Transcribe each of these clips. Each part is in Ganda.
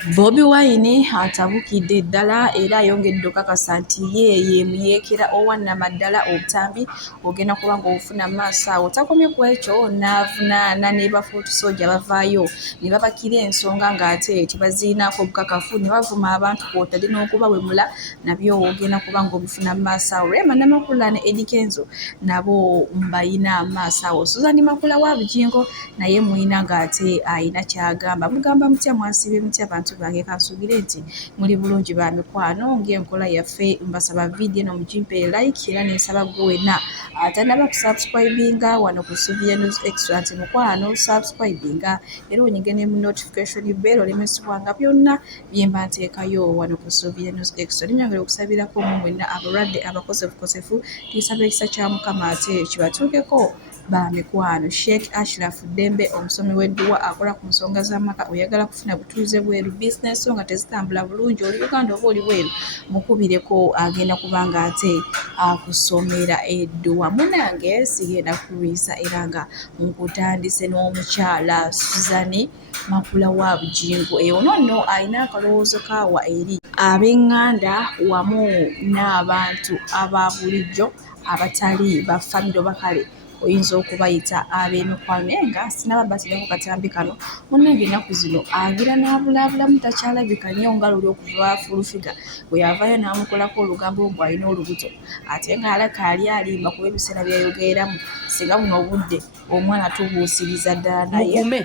Bobi Wine atabukidde ddala era ayongedde okukakasa nti ye muyeekera owannamaddala obutambi ogenda kuba ng'obufuna mu maaso awo. Takomye ku ekyo n'avunaana ne bafuutusoja bavaayo ne babakira ensonga ng'ate tebaziinaako bukakafu ne bavuma abantu kw'otadde n'okubawemula nabyo ogenda kuba ng'obufuna mu maaso awo. Rema Namakula ne Eddie Kenzo nabo mbayina mu maaso awo. Susan Makula wa Bugingo naye mwina ng'ate ayina ky'agamba. Mugamba mutya, mwasibye mutya bantu bange? Kansubire nti muli bulungi ba mikwano ng'enkola yaffe. Mbasaba vidiyo eno mugimpe like era n'esaba gwe wenna atannaba kusubscribinga wano ku Sylvia News Extra nti mukwano subscribinga era onyige ne mu notification bell olemesibwanga byonna bye mba nteekayo wano ku Sylvia News Extra. Ninyongera okusabirako mu mwenna abalwadde abakosefukosefu tisaba ekisa kya Mukama ate kibatuukeko ba mikwano. Sheikh Ashraf Dembe omusomi w'edduwa akola ku nsonga z'amaka oyagala kufuna butuuze bweru bizinesi nga tezitambula bulungi oli Uganda oba oli bweru mukubireko agenda kubanga ate akusomera edduwa. Munange sigenda kulwisa era nga nkutandise n'omukyala Susan Makula wa Bugingo. Eyo nonno ayina akalowoozo kaawa eri ab'eŋŋanda wamu n'abantu aba bulijjo abatali ba famire oba kale oyinza okubayita ab'emikwano naye nga sinaba batirako katambi kano munnange ennaku zino agira n'abulaabulamu takyalabika nnyo nga luli okuva fulufiga bwe yavaayo n'amukolako olugambo mbu alina olubuto ate ng'alaka ali alimba kuba ebiseera byayogeeramu singa buno obudde omwana tubuusiriza ddala naye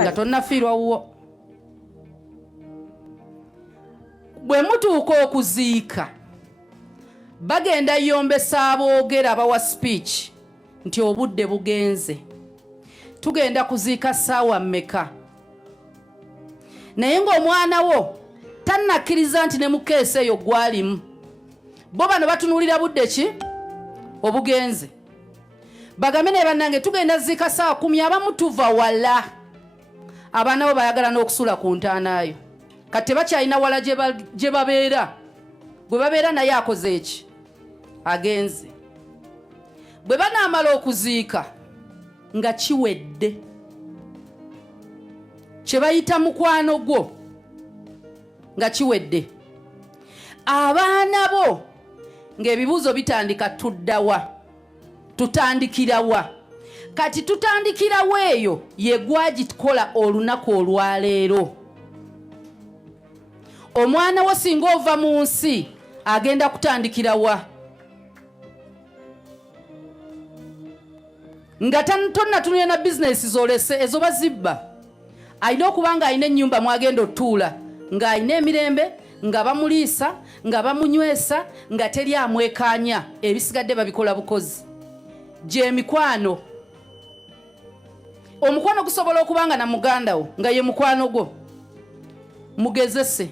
nga tonnafiirwa wuwo. Bwe mutuuka okuziika bagenda yombesa aboogera bawa speech nti obudde bugenze tugenda kuziika ssaawa mmeka, naye ng'omwana wo tannakkiriza nti ne mukeesi eyo gwalimu. Bo bano batunuulira budde ki obugenze. Bagambe ne bannange tugenda ziika ssaawa 10 abamu tuva wala abaana bo bayagala n'okusula ku ntaanaayo kati tebakyalina wala gye babeera. Gwe babeera naye akoze eki agenze. Bwe banaamala okuziika nga kiwedde kye bayita mukwano gwo nga kiwedde, abaana bo ng'ebibuuzo bitandika tuddawa tutandikirawa. Kati tutandikirawo eyo ye gwagikola olunaku olwaleero. Omwana wo singa ova mu nsi agenda kutandikirawa nga tonna na bizinesi zolese ezo bazibba. Alina okuba nga alina ennyumba mwagenda otuula nga alina emirembe nga bamuliisa nga bamunywesa nga teri amwekaanya, ebisigadde babikola bukozi. Gye mikwano. Omukwano gusobola okuba nga na muganda wo nga ye mukwano gwo. Mugezese.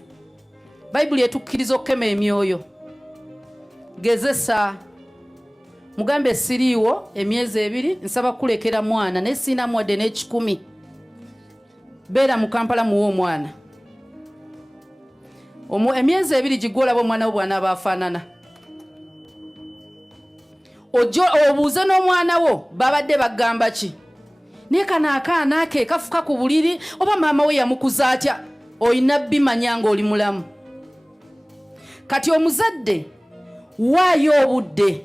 Bayibuli etukkiriza okukema emyoyo. Gezesa. Mugambe siriiwo emyezi 2 nsaba kulekera mwana ne sina mwadde n'ekikumi. Beera mu Kampala muwo omwana. Emyezi 2 gigolabo omwana wo bwana abafaanana. Ojo obuuze n'omwana wo babadde bagamba ki? Naye kano akaana ke kafuka ku buliri oba maama we yamukuza atya? Oyina bimanya ng'oli mulamu. Kati omuzadde waayo obudde.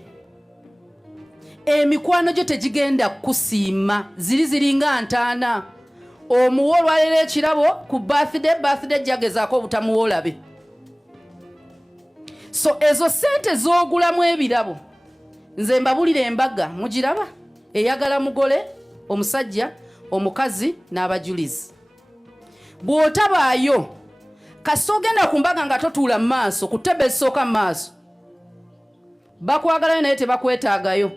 Emikwano gyo tegigenda kusiima ziringa ntaana. Omuwo olwaleero ekirabo ku birthday jagezaako obutamuwa olabe. So ezo sente z'ogulamu ebirabo nze mbabulira embaga mugiraba eyagala mugole omusajja omukazi n'abajulizi. Bw'otabaayo kasita ogenda ku mbaga nga totuula mu maaso ku ttebe ezisooka mu maaso bakwagalayo naye tebakwetaagayo.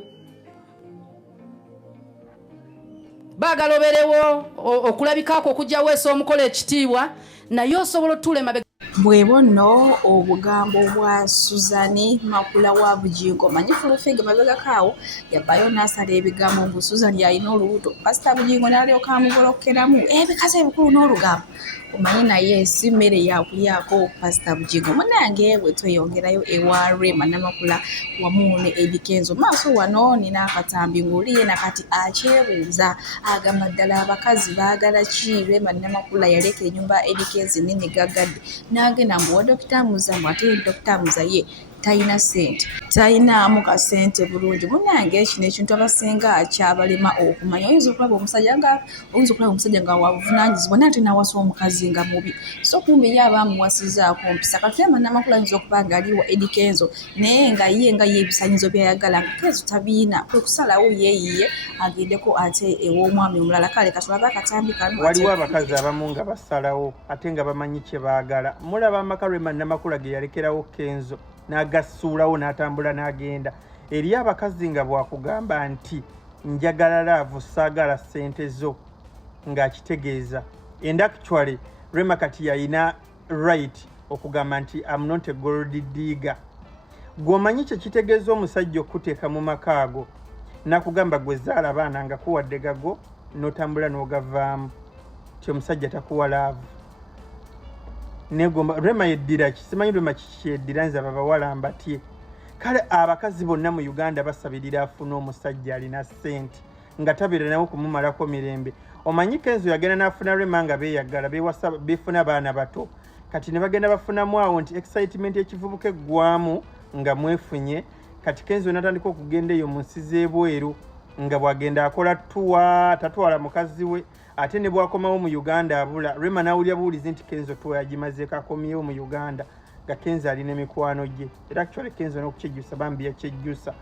Baagala obeerewo okulabikaako okujja weesa omukola ekitiibwa naye osobola otuula emabega. Bwebo nno obugambo bwa Susan Makula wa Bugingo. Manyi fulufiga mabega kaawo yavaayo n'asala ebigambo ngu Susan yalina olubuto. Pasita Bugingo n'alyoka amugolokeramu ebikaze ebikulu n'olugambo omanyi naye si mmere yakulyako Pastor Bujigo munange bwe tweyongerayo ewa Rema Namakula wamu ne Eddie Kenzo maaso wano nina akatambi ng'oliye nakati akyebuuza agamba ddala abakazi baagala ki Rema Namakula yaleka ennyumba Eddie Kenzo nene gagadde n'agenda mbu wa Dr. Muza mbu ate Dr. Muza ye talina ssente talinaamu kasente bulungi munange kino ekintu abasinga kyabalema okumanya oyinza okulaba omusajja nga wabuvunaanyizibwa naye ate n'awasa omukazi nga mubi so kumbe ye abamuwasizaako mpisa kati Rema Namakula ayinza okuba ng'aliwo Eddie Kenzo naye nga ye ebisaanyizo byayagala nga Kenzo tabiina kwe kusalawo yeeyiye agendeko ate ew'omwami omulala kale katulabe akatambi kano waliwo abakazi abamu nga basalawo ate nga bamanyi kye baagala mulaba amaka Rema Namakula ge yalekerawo Kenzo n'agasuulawo n'atambula n'agenda eri abakazi nga bwakugamba nti njagala laavu saagala ssente zo ng'akitegeeza and actually Rema kati yalina right okugamba nti I'm not a gold digger gw'omanyi kye kitegeeza omusajja okuteeka mu maka ago nakugamba gwe zaala abaana nga kuwadde gago n'otambula n'ogavaamu ti omusajja takuwa laavu negomba Rema yeddira kisimanyi Rema kyeddira nze abawala mbatye kale abakazi bonna mu Uganda basabirira afuna omusajja alina ssente nga tabeera nawo kumumalako mirembe omanyi Kenzo yagenda n'afuna Rema nga beeyagala befuna baana bato kati ne bagenda bafunamu awo nti excitement ekivubuka eggwamu nga mwefunye kati Kenzo n'atandika okugenda eyo mu nsi z'ebweru nga bw'agenda akola tuwa tatwala mukazi we ate ne bwakomawo mu Uganda abula Rema n'awulira buwulizi nti Kenzo tuwa yagimazeeko akomyewo mu Uganda nga Kenzo alina mikwano gye era actually Kenzo n'okukyejjusa bambi yakyejjusa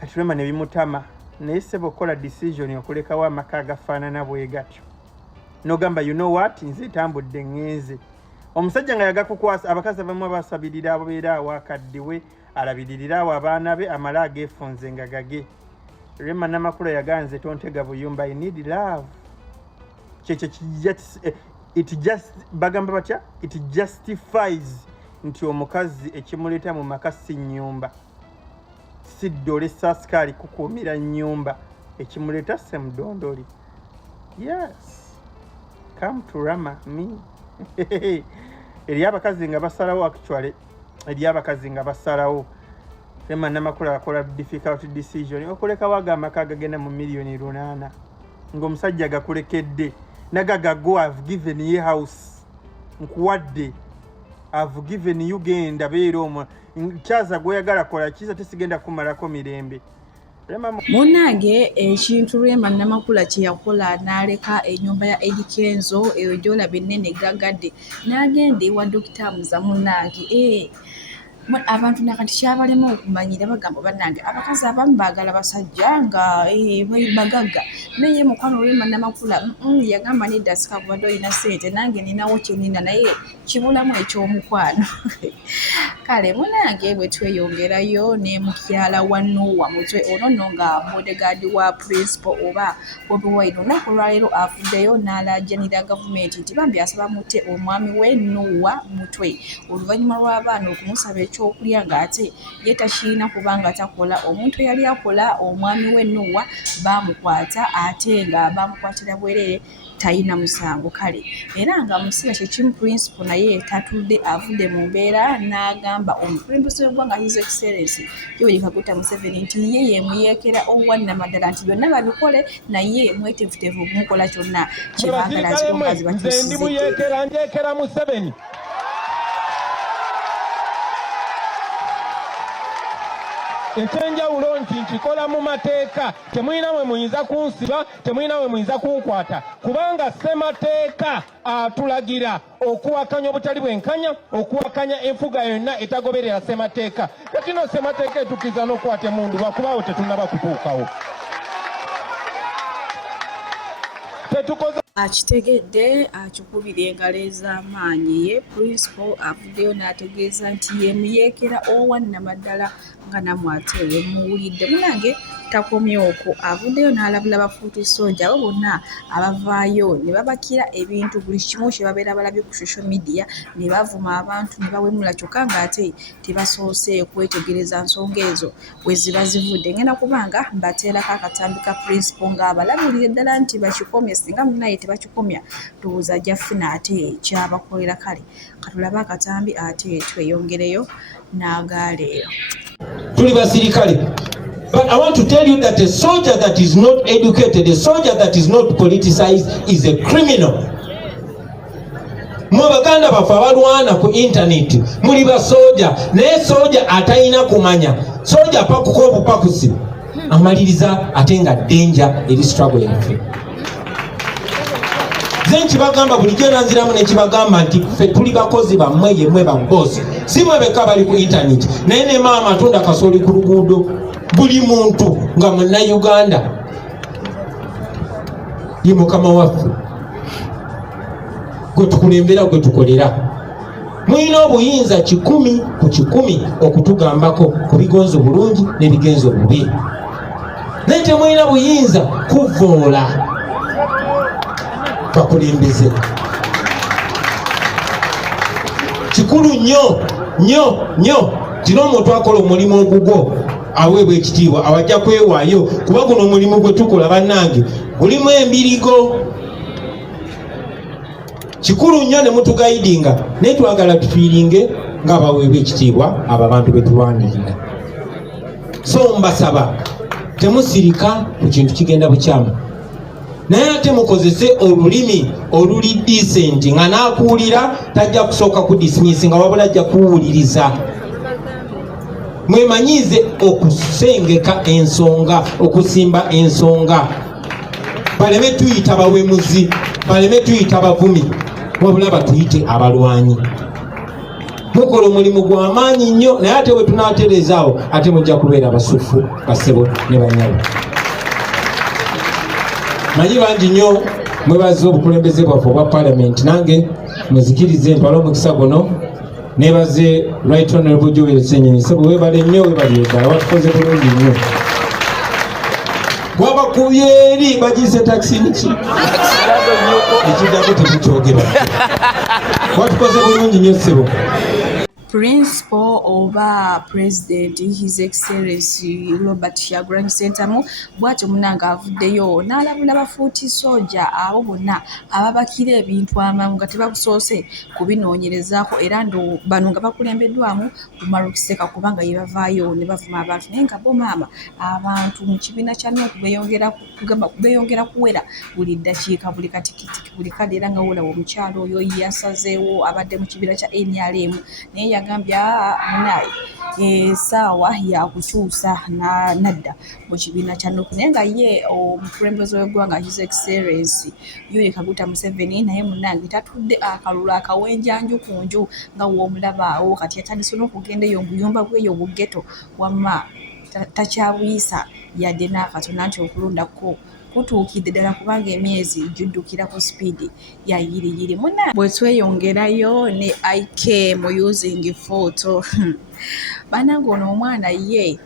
kati Rema ne bimutama naye sebo kola decision okulekawo amaka agafaanana bwe gatyo n'ogamba you know what nze tambudde ngenze omusajja nga yagakukwasa abakazi abamu abasabirira ababeera awo akaddewe alabiririra awo abaana be amala ageefunze nga gage Rema Namakula yaganze tontega buyumba I need love it justifies nti omukazi ekimuleeta mu maka si nnyumba si ddole saskaali kukuumira nnyumba ekimuleeta semudondoli yes come to Rama me eri abakazi nga basalawo actually eri abakazi nga basalawo Rema Namakula akola difficult decision okulekawo agamaka agagenda mu miliyoni 8 ng'omusajja gakulekedde nagagago I've given you house nkuwadde I've given you genda beera omwo kyaza gweyagala kola kiza tesigenda kumalako mirembe munange ekintu Rema Namakula kye yakola n'aleka ennyumba ya Eddie Kenzo eyo gy'olaba ennene gagadde n'agenda ewa Dr. Muza munange abantu nakati kyabalema okumanyira bagamba bannange abakazi abamu baagala basajja nga bagagga naye mukwano Rema Namakula yagamba nedda sikakubadde olina ssente nange ninawo kyenina naye kibulamu ekyomukwano kale munange bwe tweyongerayo ne mukyala wa Noah mutwe ono nno nga bodegaadi wa principal oba Bobi Wine olunaku olwaleero afuddeyo n'alaajanira gavumenti nti bambi asaba mutte omwami we Noah mutwe oluvannyuma lw'abaana okumusaba ekyokulya ng'ate ye takiina kubanga takola omuntu eyali akola omwami we Noah baamukwata ate nga baamukwatira bwereere talina musango kale era nga musira kyekimu principal naye tatudde avudde mu mbeera n'agamba omukulembeze w'eggwanga His Excellency Yoweri Kaguta Museveni nti ye yeemuyeekera owannamaddala nti byonna babikole naye mweteefuteefu okumukola kyonna kye baagala kikomukazi bakyusize njeekera Museveni ekyenjawulo nti nkikola mu mateeka temulina we muyinza kunsiba temulina we muyinza kunkwata kubanga ssemateeka atulagira okuwakanya obutali bwenkanya okuwakanya enfuga yonna etagoberera ssemateeka tekino ssemateeka etukkiza n'okukwata emundu lwakubaawo tetunnaba kutuukawo tetukoze akitegedde akikubira engalo ez'amaanyi ye principal avuddeyo n'ategeeza nti yeemuyeekera owannamaddala nga nammwe ate bwe muwulidde. Munnange takomye okwo, avuddeyo n'alabula bafuuti soja abo bonna abavaayo ne babakira ebintu buli kimu kye babeera balabye ku social media ne bavuma abantu ne bawemula, kyokka ng'ate tebasoose kwetegereza nsonga ezo bwe ziba zivudde. Ngenda kubanga mbateerako akatambi ka principal ng'abalabulira ddala nti bakikomye, singa munnaye tebakikomya ndowooza ajja ffuna ate kyabakolera. Kale katulabe akatambi ate tweyongereyo n'agaaleero. Tuli basirikale. But I want to tell you that a soldier that is not educated, a soldier that is not politicized is a criminal. Mwe baganda bafe abalwana ku internet muli ba soja, naye soja atayina kumanya. Soja pakuko obupakusi amaliriza ate nga danger eri struggle yaffe. Zenchi bagamba bulijjo nanziramu nekibagamba nti ffe tuli bakozi bammwe yemmwe babosi, si mwe bekka bali ku internet, naye ne maama atunda kasooli ku luguudo. Buli muntu nga Munnayuganda ye mukama waffe gwe tukulembera gwe tukolera. Mulina obuyinza 100 ku 100 okutugambako ku bigonzo bulungi n'ebigenzo bubi, naye temulina buyinza kuvoola bakulembeze. Kikulu nnyo tino omuntu akola omulimu ogugwo aweebwa ekitiibwa, awajja kwewaayo kuba guno omulimu gwe tukola bannange gulimu embirigo. Kikulu nnyo ne mutugayidinga, naye twagala tufiiringe ng'abaweebwa ekitiibwa abo abantu be tulwanirira. So mbasaba temusirika ku kintu kigenda bukyamu, naye ate mukozese olulimi oluli decent nga n'akuwulira tajja kusooka ku dismiss nga wabula ajja kuwuliriza. Mwemanyize okusengeka ensonga, okusimba ensonga. Baleme tuyita bawemuzi, baleme tuyita bavumi, wabula batuyite abalwanyi. Mukola omulimu gw'amaanyi nnyo, naye ate bwe tunaaterezaawo ate mujja kubeera basufu basebo ne banyabo. Manyi bangi nnyo mwebaza obukulembeze bwaffe obwa Parliament, nange muzikirize ntwala omukisa guno. Nebaze Right Honorable Joel Ssenyonyi, sebo webale nnyo webali eddala, watukoze bulungi nnyo. Wabakubye eri bagiise taxi niki ekiddako tetukyogera. Watukoze bulungi nnyo sebo. Principal oba President His Excellency Robert Kyagulanyi Ssentamu bw'atyo munnange avuddeyo n'alabula bafuuti soja abo bonna ababakira ebintu amangu nga tebakusoose kubinoonyerezaako, era ndo bano nga bakulembeddwamu Kumaro Kiseka kubanga ye bavaayo ne bavuma abantu. Naye nga bo maama abantu mu kibiina kya North beeyongera kuwera buli ddakiika, buli katikitiki, buli kadde, era nga wolaba omukyalo oyo yasazeewo abadde mu kibiina kya NRM naye yagambye munaye essaawa yakukyusa nadda mu kibiina kya Nuupu. Naye nga ye omukulembeze w'eggwanga His Excellency Yoweri Kaguta Museveni naye munnange tatudde akalulu akawenjanju ku nju nga w'omulabaawo. Kati yatandise n'okugenda eyo obuyumba bweyo obugeto, wamma takyabuyisa yadde n'akatona nti okulundako kutuukidde ddala kubanga emyezi giddukira ku sipiidi ya yiriyiri. Munnange bwe tweyongerayo ne IK mu using photo bannange ono omwana ye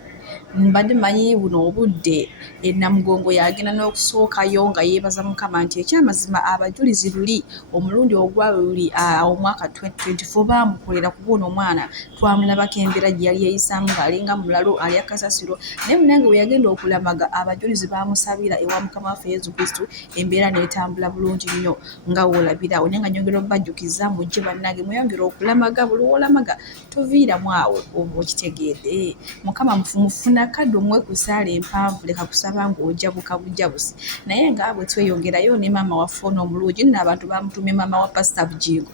mbadde manyi buno obudde Namugongo yagenda n'okusookayo nga yeebaza Mukama nti ekyamazima abajulizi luli omulundi ogwaluli omwaka 2024 baamukolera ku ono omwana twamulabako embeera gye yali eyisaamu ng'alinga mulalo ali akasasiro. Naye munnange bwe yagenda okulamaga abajulizi baamusabira ewa Mukama waffe Yesu Kristo, embeera n'etambula bulungi nnyo nga woolabirawo. Naye nga nyongera okubajjukiza mujje bannange mweyongera okulamaga, buli woolamaga toviiramu awo oba okitegeedde. Mukama mufuna kadde omwe ku ssaala empanvu, leka kusaba ng'ojabuka bujabusi. Naye nga bwe tweyongerayo ne maama waffe ono omulungi nno abantu bamutumye maama wa Pastor Bujingo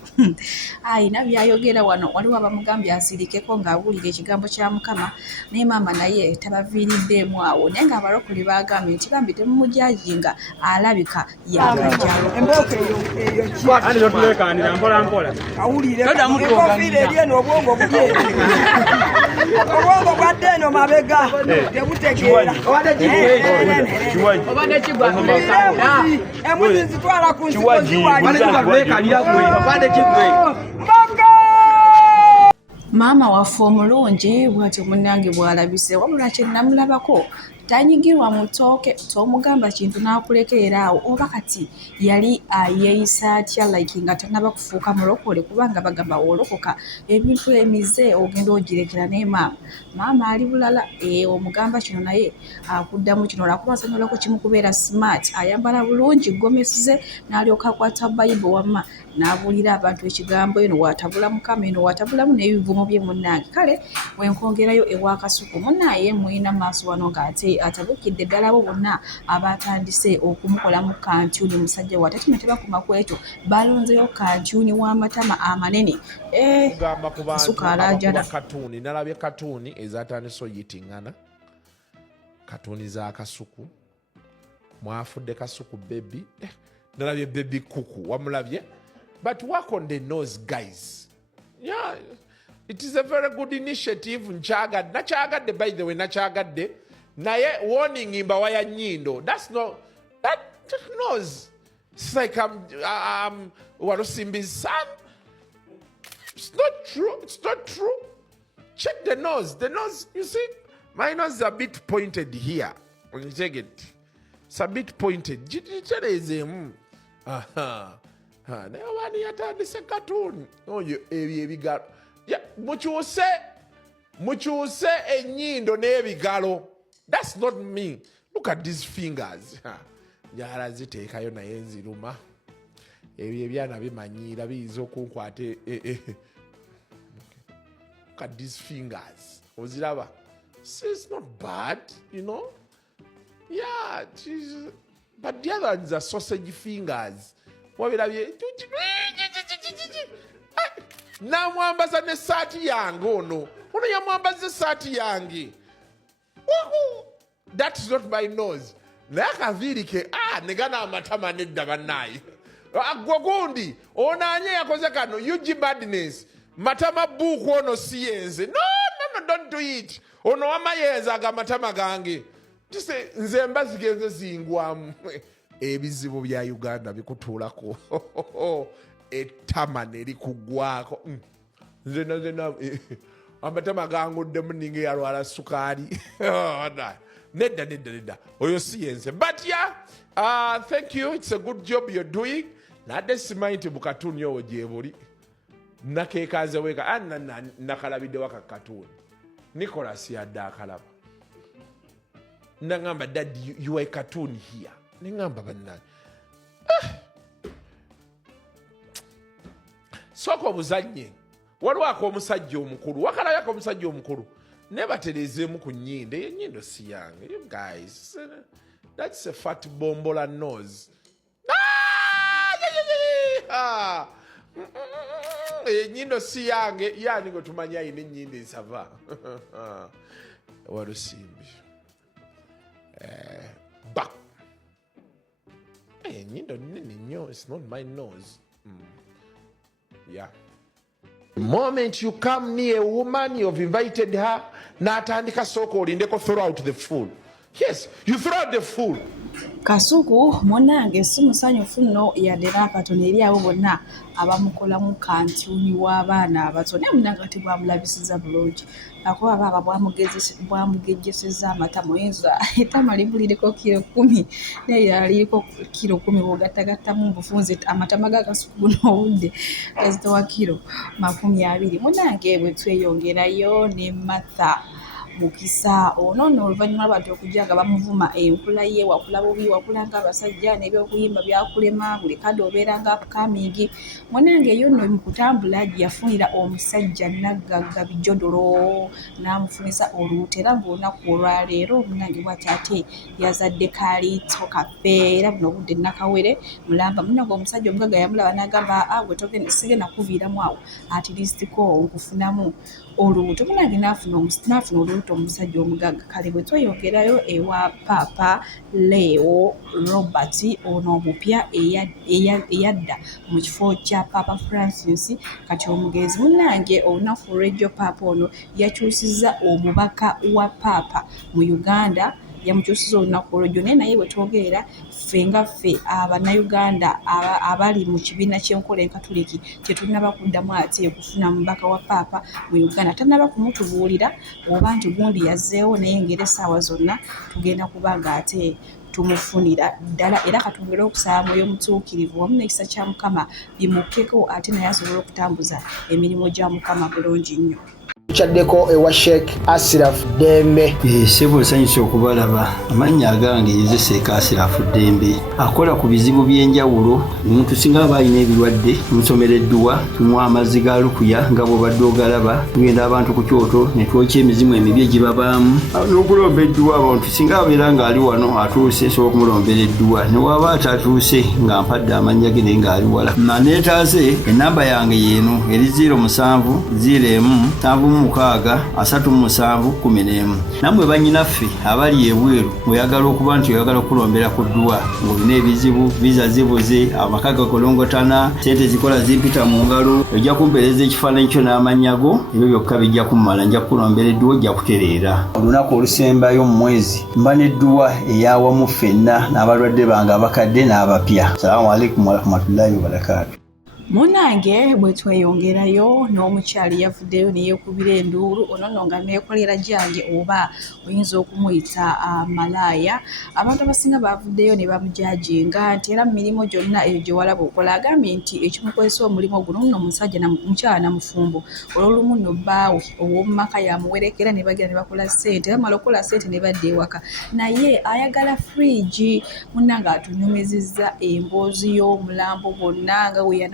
ayina byayogera wano, waliwo abamugambye asirikeko ng'awulira ekigambo kya Mukama, naye maama naye tabaviiriddemu awo. Naye nga abalokole baagambye nti bambi temumujajinga, alabika yakajalo obwongo bwadde eno mabega tebutegeera embuzi nzitwala ku nsiko ziwali maama waffe omulungi bw'atyo munnange bw'alabise wabula kye namulabako tanyigirwa mu ttooke tomugamba kintu n'akulekerera awo oba kati yali yeeyisa atya like nga tannaba kufuuka mulokole kubanga bagamba wolokoka ebintu emize ogenda ogirekera naye maama ali bulala omugamba kino naye akuddamu kino olwakubasanyolako kimu kubeera smart ayambala bulungi gomesi ze n'alyoka akwata bayibo wamma n'abuulira abantu ekigambo eno waatabula mukama eno waatabulamu n'ebivumo bye munnange kale wenkongerayo ewa Kasuku munnaye muyina maaso wano ng'ate atabukidde ddala abo bonna abatandise okumukolamu kantyuni musajja wa ate netebakoma ku ekyo balonzeyo kantyuni w'amatama amanene gamba ku bantu katuni nalabye katuni ezatandise oyitingana katuni za Kasuku mwafudde Kasuku baby nalabye baby kuku wamulabye but work on the nose guys yeah it is a very good initiative nakyagadde by the way nakyagadde naye warning imbawa ya nyindo that's not that nose it's like Walusimbi's son. It's not true. Check the nose you see my nose is a bit pointed here when you check it it's a bit pointed jitereze naye wani yatandise katuni oyo ebigalo mukyuse ennyindo n'ebigalo. That's not me. Look at these fingers. Njala ziteekayo naye nziruma. Ebyo ebyana bimanyira biyiza okunkwate. Look at these fingers. Oziraba. It's not bad, you know. Yeah, but the other ones are sausage fingers. Wabirabye. Namwambaza ne saati yange ono. Ono yamwambaza saati yange. That's not my nose. Nakavirike negana amatama nedda bannayi. Gwogundi onanye yakoze kano yuji badness. Matama buku ono siyenze. No, don't do it. Ono amayenza aga matama gange. Tise nze mbazigenze zingwamu. Ebizibu bya Uganda bikutuulako. Ettama nerikugwako. Nze amatama ganguddemu ninga yalwala sukaali. Nedda. Oyo siyenze. But yeah, thank you. It's a good job you're doing. Nadde simanyi nti bukatuni owo gyebuli. Nakeekaze weka. Nakalabidde waka katuni. Nicholas yadde akalaba. Nangamba, Dad, you are a cartoon here. Nangamba bannange. Soko buzanye. Waliwo omusajja omukulu. Wakalabako omusajja omukulu. Nebaterezeemu ku nnyindo. Ennyindo si yange. You guys, that's a fat bombola nose. Ennyindo si yange. Yani ngo tumanya ayina ennyindo ensava. Walusimbi. Back. Ennyindo nnene nnyo. It's not my nose. Yeah. The moment you come near a woman, you've invited her, natandika soko olindeko throw out the food. Yes, you throw out the food. Kasuku munange si musanyufu nno yadde n'akatono eri abo bonna abamukolamu kantyuni w'abaana abato naye munange ate bwamulabisiza bulungi akuba baba bwamugejjeseza amatama oyinza ettama libulireko kilo 10 naye yaliriko kilo 10 bw'ogattagattamu bufunze amatama ga Kasuku guno obudde gazitowa kilo 20 munange bwe tweyongerayo ne Martha Mukisa ono n'oluvannyuma lw'abantu okujja nga bamuvuma enkula ye wakula bubi wakula ng'abasajja n'ebyokuyimba byakulema buli kadde obeera nga upcoming munange eyo nno mu kutambula gye yafunira omusajja naggagga bijodolo n'amufunisa olubuto era ng'olunaku olwaleero munange bw'ati ate yazadde kaaliito kafe era buno obudde nakawere mulamba munange omusajja omugagga yamulaba n'agamba gwe togenda sigenda kuviiramu awo at least ko nkufunamu olubuto munange n'afuna olubuto omusajja omugagga kale bwe tweyongerayo ewa Papa Leo Robert ono omupya eyadda mu kifo kya Papa Francis kati omugenzi munange olunaku lw'ejjo Papa ono yakyusizza omubaka wa Papa mu Uganda yamukyusiza olunaku olwo gyonna naye bwe twogerera ffe nga ffe abannayuganda abali mu kibiina ky'enkola enkatuliki tetunnaba kuddamu ate okufuna mubaka wa paapa mu Uganda tannaba kumutubuulira oba nti gundi yazzeewo naye ngera essaawa zonna tugenda kuba nga ate tumufunira ddala era katwongere okusaba mwoyo mutuukirivu wamu n'ekisa kya Mukama bimukkeko ate naye asobole okutambuza emirimu gya Mukama bulungi nnyo. Chaddeko ewa Sheikh Ashraf Dembe. Sebo nsanyusa okubalaba amannya agange yeze Sheikh Ashraf Dembe akola ku bizibu by'enjawulo omuntu singa aba alina ebirwadde musomereddwa tumwa amazzi ga lukuya nga bw'obadde ogalaba tugenda abantu ku kyoto ne twokya emizimu emibi egibabaamu n'okulomba edduwa abantu singa abeera ng'ali wano atuuse sobola okumulombera edduwa ne waba atatuuse nga mpadde amannya ge naye ng'ali wala neetaaze ennamba yange yeeno eri 0701 7 namwe bannyinaffe abali ebweru oyagala okuba nti oyagala okulombera ku dduwa ng'olina ebizibu viza zibuze amaka gakolongotana sente zikola zimpita mu ngalo ojja kumpeereza ekifaananyi kyo n'amannya go ebyo byokka bijja kummala nja kukulombera edduwa ojja kutereera olunaku olusembayo mu mwezi mba n'edduwa eyawamu ffenna n'abalwadde bange abakadde n'abapya. Salaamu alaikum warahmatullahi wabarakatuh. Munange bwe tweyongerayo n'omukyali yavuddeyo neyeekubira enduulu ono nno nga neekolera gyange oba oyinza okumuyita malaaya. Abantu abasinga baavuddeyo ne bamujajinga nti era mu mirimu gyonna eyo gye walaba okola agambye nti ekimukozesa omulimu guno nno mukyala namufumbo olwolumu nno bbaawe ow'omu maka yamuwerekera ne bagenda ne bakola ssente bamala okukola ssente ne badda ewaka naye ayagala fridge munnange atunyumizizza emboozi y'omulambo gwonna nga we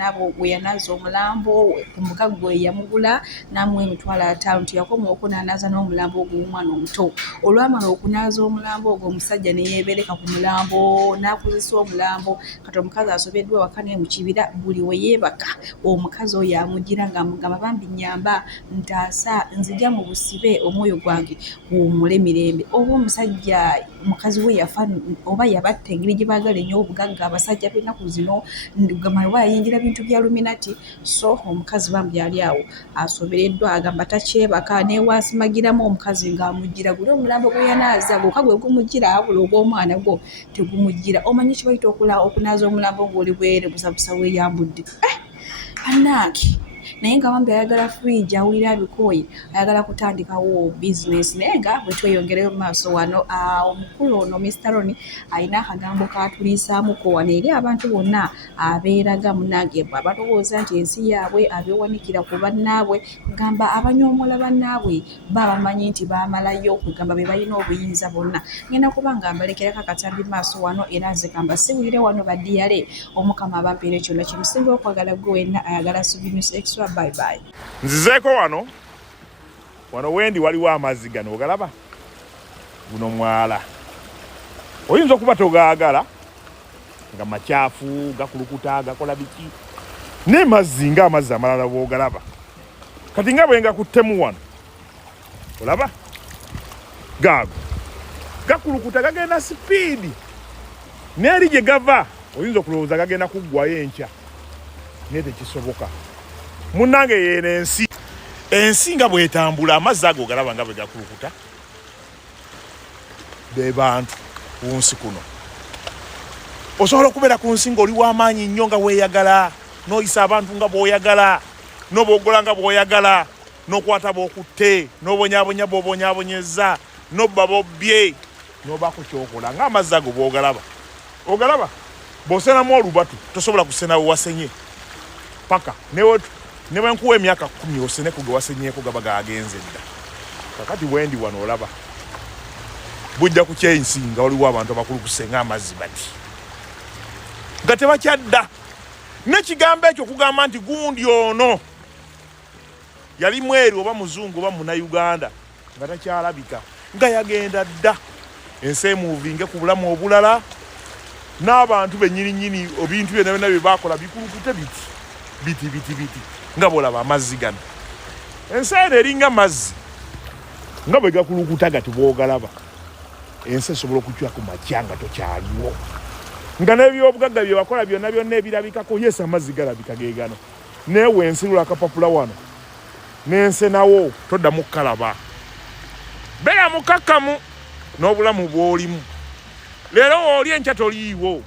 yanaaza omulambo ku mukago gwe yamugula n'amuwa $50 nti yakoma okunanaaza n'omulambo ogw'omwana omuto. Olwamala okunaaza omulambo ogwo omusajja ne yeebereka ku mulambo n'akozesa omulambo kati omukazi asobeddwa waka naye mu kibira buli we yeebaka omukazi oyo amugira ng'amugamba bambi nnyamba ntaasa nzija mu busibe omwoyo gwange guwummule mirembe. Oba omusajja mukazi we yafa oba yabatta engeri gye baagala ennyo obugagga abasajja b'ennaku zino gama oba yayingira bintu bya luminati so omukazi bambi ali awo asobereddwa agamba takyebaka newasimagiramu omukazi ng'amugira guli omulambo gwe yanaaza gwokka gwe gumugira abula ogw'omwana gwo tegumugira. Omanyi kibayita okunaaza omulambo ng'oli bwere busabusa weeyambudde bannange naye nga bambi ayagala fridge awulira abikooye ayagala kutandikawo bizinesi naye nga bwe tweyongerayo mu maaso wano omukulu ono Mr. Ronnie alina akagambo katuliisaamuko wano eri abantu bonna abeeraga munnange abalowooza nti ensi yaabwe abeewanikira ku bannaabwe gamba abanyoomola bannaabwe bamanyi nti baamalayo kugamba be balina obuyinza bonna. Ngenda kuba nga mbalekerako akatambi maaso wano era nze gamba siwulire wano baddiyale omukama abampeera kyonna kimusinga okwagala gwe wenna ayagala Subinews Extra. Bye bye. Nzizeeko wano wendi waliwo amazzi gano ogalaba guno mwala oyinza okuba togaagala nga makyafu gakulukuta gakola biki ne mazzi nga amazzi amalala bw'ogalaba kati nga bwe ngakuttemu wano olaba gaago gakulukuta gagenda sipiidi n'eri gye gava oyinza okulowooza gagenda kuggwayo enkya naye tekisoboka. Munnange yeeno ensi nga bw'etambula amazzi ago ogalaba nga bwe gakulukuta be bantu ku nsi kuno. Osobola okubeera ku nsi ng'oli w'amaanyi nnyo nga weeyagala n'oyisa abantu nga bw'oyagala n'oboogola nga bw'oyagala n'okwata b'okutte n'obonyaabonya bw'obonyaabonyezza n'obba bobbye n'obaako kyokola ng'amazzi ago bw'ogalaba bw'osenamu olubatu tosobola kusena we wasenye paka ne bwe nkuwa emyaka 10 oseneko ge wasenyeeko gaba gagenze dda. Kakati bwendi wano olaba bujja ku kyensi nga waliwo abantu abakulu kusenga amazzi bati nga tebakyadda. N'ekigambo ekyo kugamba nti gundi ono yali mweru oba muzungu oba munnayuganda nga takyalabika nga yagenda dda ensi emuvinge ku bulamu obulala n'abantu bennyininyini ebintu byonna byonna bye baakola bikulukute biti nga bw'olaba amazzi gano ensi eno eringa mazzi nga bwe gakulukuta gati bw'ogalaba ensi esobola okukyuka ku makya nga tokyaliwo nga n'ebyobugagga bye wakola byonna ebirabikako yesi amazzi galabika ge gano neewe ensirula akapapula wano n'ense nawo toddamu kalaba beera mukakkamu n'obulamu bw'olimu. Leero oli enkya toliiwo,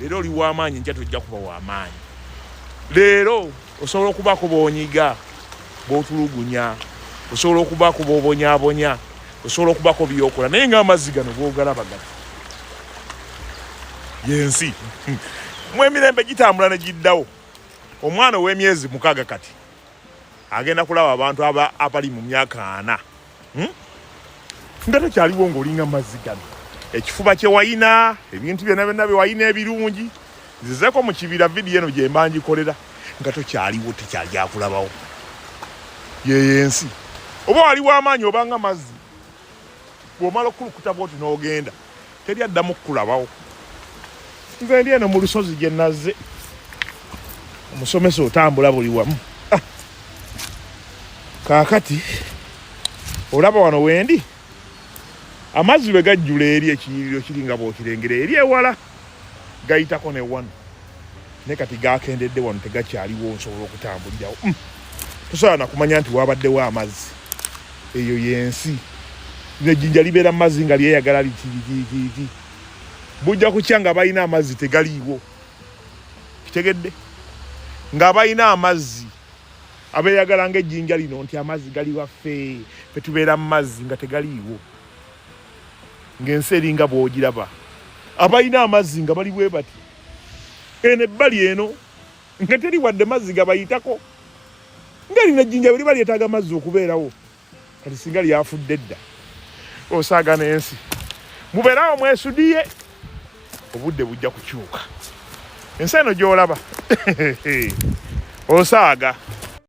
leero oli w'amaanyi, enkya tojja kuba w'amaanyi. Leero osobola okubaako b'onyiga, b'otulugunya, osobola okubaako b'obonyaabonya, osobola okubaako by'okola, naye ng'amazzi gano bw'ogalaba gati y'ensi. Mu emirembe gitambula ne giddawo. Omwana ow'emyezi 6 kati agenda kulaba abantu abali mu myaka 4. Nga tokyaliwo ng'olinga amazzi gano. Ekifuba kye wayina, ebintu byonna byonna bye wayina ebirungi, nzizeeko mu kibira vidiyo eno gye mba ngikolera, nga tokyaliwo, tekyali akulabawo. Yensi oba waliwo amaanyi obanga mazzi, bw'omala okukulukuta bw'oti n'ogenda, teri addamu kukulabawo. Nze ndi eno mu lusozi gye nazze, omusomesa otambula buli wamu. Kaakati olaba wano wendi, amazzi bwe gajjula eri ekiyiriro kiri nga bw'okirengera eri ewala, gayitako ne wano. Ne kati gaakendedde wano tegakyaliwo, nsobola okutambulirawo. Tosobola na kumanya nti wabaddewo amazzi. Eyo y'ensi. N'ejjinja libeera mu mazzi nga lyeyagala liti. Bujja kukya nga balina amazzi tegaliiwo. Kitegedde? Nga balina amazzi abeeyagala ng'ejjinja lino nti amazzi gali waffe, fe tubeera mu mazzi nga tegaliiwo. Ng'ensi eringa bw'ogiraba. Abalina amazzi nga bali bwe bati. Eno ebbali eno nga teri wadde mazzi gabayitako. Ng'erino ejjinja bwe liba lyetaaga amazzi okubeerawo, kati singa lyafudde dda. Osaaga n'ensi. Mubeerawo mwesudiye, obudde bujja kukyuka. Ensi eno gy'olaba osaaga.